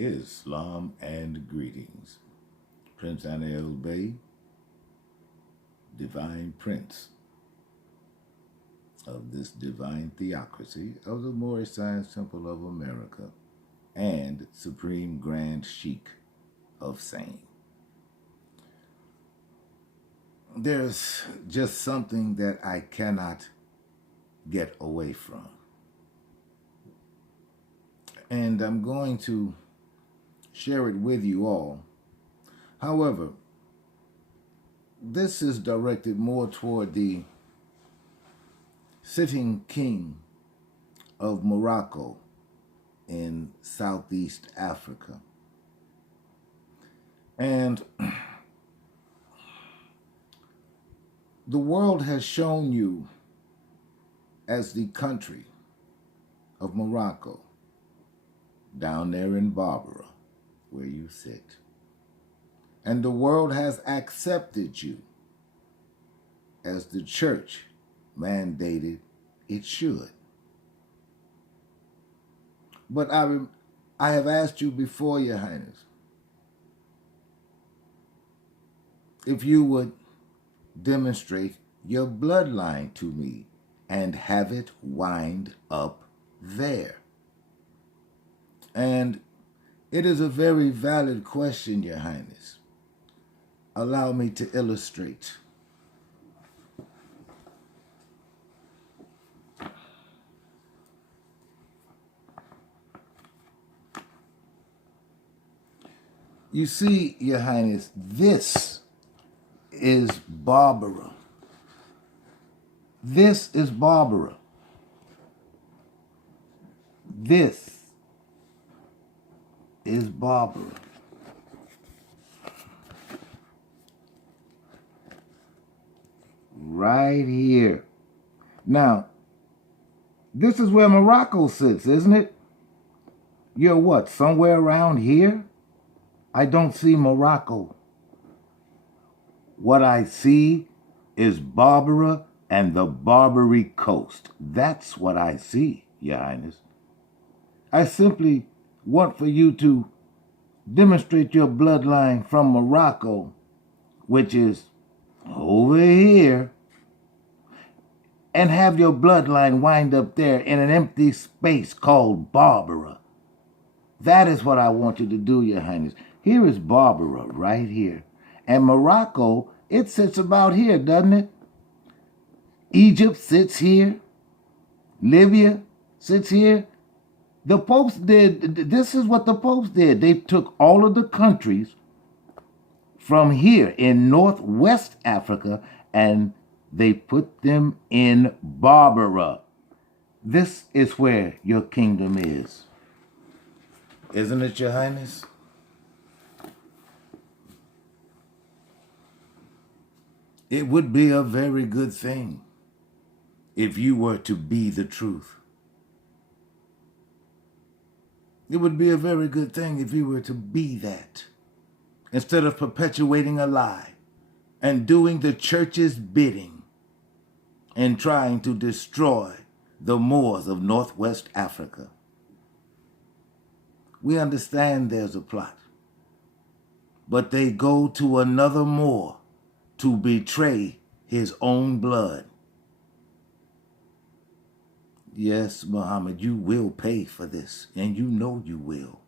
Islam and greetings. Princeanaelbey, divine prince of this divine theocracy of the Moorish Science Temple of America and Supreme Grand Sheikh of Sane. There's just something that I cannot get away from. And I'm going to share it with you all. However, this is directed more toward the sitting king of Morocco in Southeast Africa. And the world has shown you as the country of Morocco, down there in Barbara, where you sit. And the world has accepted you as the church mandated it should. But I have asked you before, Your Highness, if you would demonstrate your bloodline to me and have it wind up there. And it is a very valid question, Your Highness. Allow me to illustrate. You see, Your Highness, this is Barbara. This is Barbara. This is Barbara. Right here. Now, this is where Morocco sits, isn't it? You're what, somewhere around here? I don't see Morocco. What I see is Barbara and the Barbary Coast. That's what I see, Your Highness. I simply want for you to demonstrate your bloodline from Morocco, which is over here, and have your bloodline wind up there in an empty space called Barbara. That is what I want you to do, Your Highness. Here is Barbara right here. And Morocco, it sits about here, doesn't it? Egypt sits here. Libya sits here. The popes did, this is what the popes did. They took all of the countries from here in Northwest Africa and they put them in Barbara. This is where your kingdom is. Isn't it, Your Highness? It would be a very good thing if you were to be the truth. It would be a very good thing if you were to be that, instead of perpetuating a lie and doing the church's bidding and trying to destroy the Moors of Northwest Africa. We understand there's a plot, but they go to another Moor to betray his own blood. Yes, Muhammad, you will pay for this, and you know you will.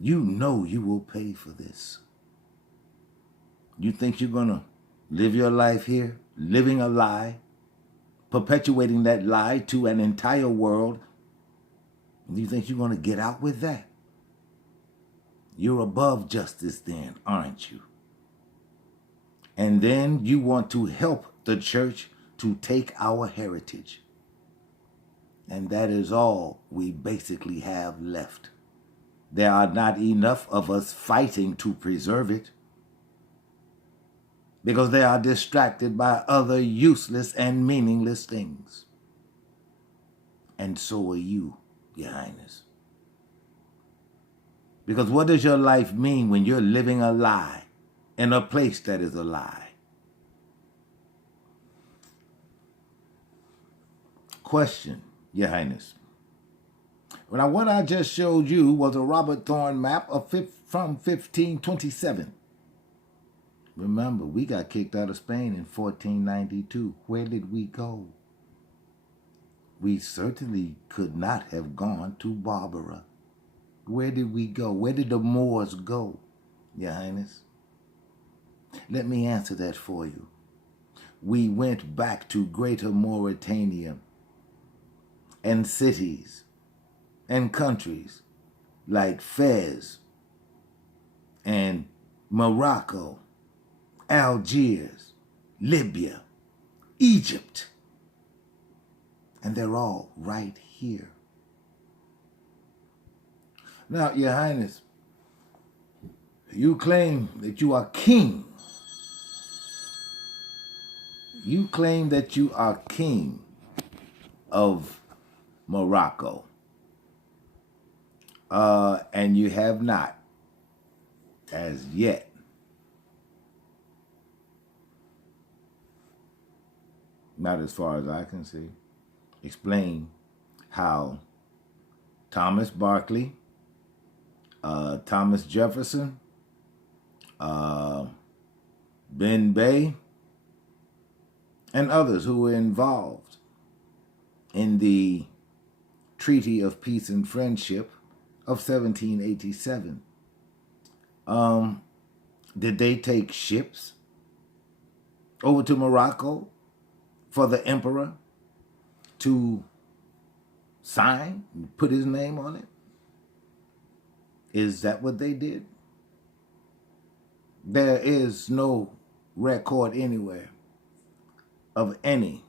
You know you will pay for this. You think you're going to live your life here, living a lie, perpetuating that lie to an entire world? You think you're going to get out with that? You're above justice then, aren't you? And then you want to help the church to take our heritage. And that is all we basically have left. There are not enough of us fighting to preserve it because they are distracted by other useless and meaningless things. And so are you, Your Highness. Because what does your life mean when you're living a lie in a place that is a lie? Question, Your Highness. Now, what I just showed you was a Robert Thorne map from 1527. Remember, we got kicked out of Spain in 1492. Where did we go? We certainly could not have gone to Barbara. Where did we go? Where did the Moors go, Your Highness? Let me answer that for you. We went back to Greater Mauritania and cities and countries like Fez and Morocco, Algiers, Libya, Egypt. And they're all right here. Now, Your Highness, you claim that you are king. You claim that you are king of Morocco. And you have not, as yet, not as far as I can see, explain how Thomas Berkeley, Thomas Jefferson, Ben Bey, and others who were involved in the Treaty of Peace and Friendship of 1787. Did they take ships over to Morocco for the emperor to sign and put his name on it? Is that what they did? There is no record anywhere of any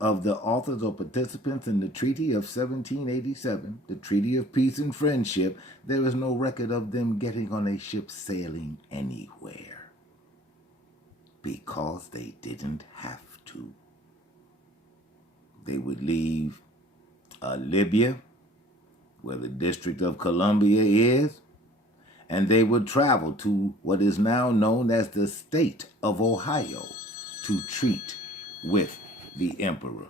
of the authors or participants in the Treaty of 1787, the Treaty of Peace and Friendship. There is no record of them getting on a ship sailing anywhere because they didn't have to. They would leave Libya, where the District of Columbia is, and they would travel to what is now known as the state of Ohio to treat with the emperor.